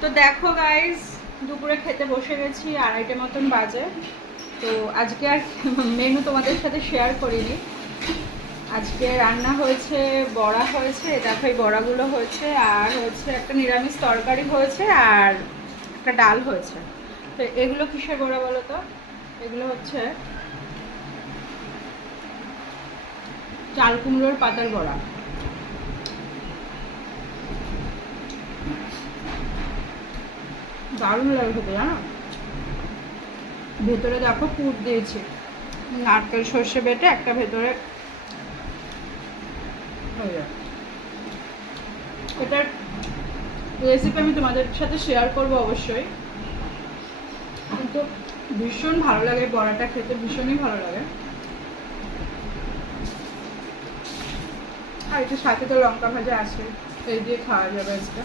তো দেখো গাইস, দুপুরে খেতে বসে গেছি, 2:30 মতন বাজে। তো আজকে আর মেনু তোমাদের সাথে শেয়ার করিনি। আজকে রান্না হয়েছে, বড়া হয়েছে, দেখো এই বড়াগুলো হয়েছে, আর হচ্ছে একটা নিরামিষ তরকারি হয়েছে, আর একটা ডাল হয়েছে। তো এগুলো কিসের বড়া বলো তো? এগুলো হচ্ছে চাল কুমড়োর পাতার বড়া। দারুণ লাগে খেতে, জানো। ভেতরে দেখো পুর দিয়েছি, নারকেল সর্ষে বেটে একটা ভেতরে হয়ে যায়। এটার রেসিপি আমি তোমাদের সাথে শেয়ার করব অবশ্যই, কিন্তু ভীষণ ভালো লাগে বড়াটা খেতে, ভীষণই ভালো লাগে। আর একটু সাথে তো লঙ্কা ভাজা আছে, এই দিয়ে খাওয়া যাবে আজকে।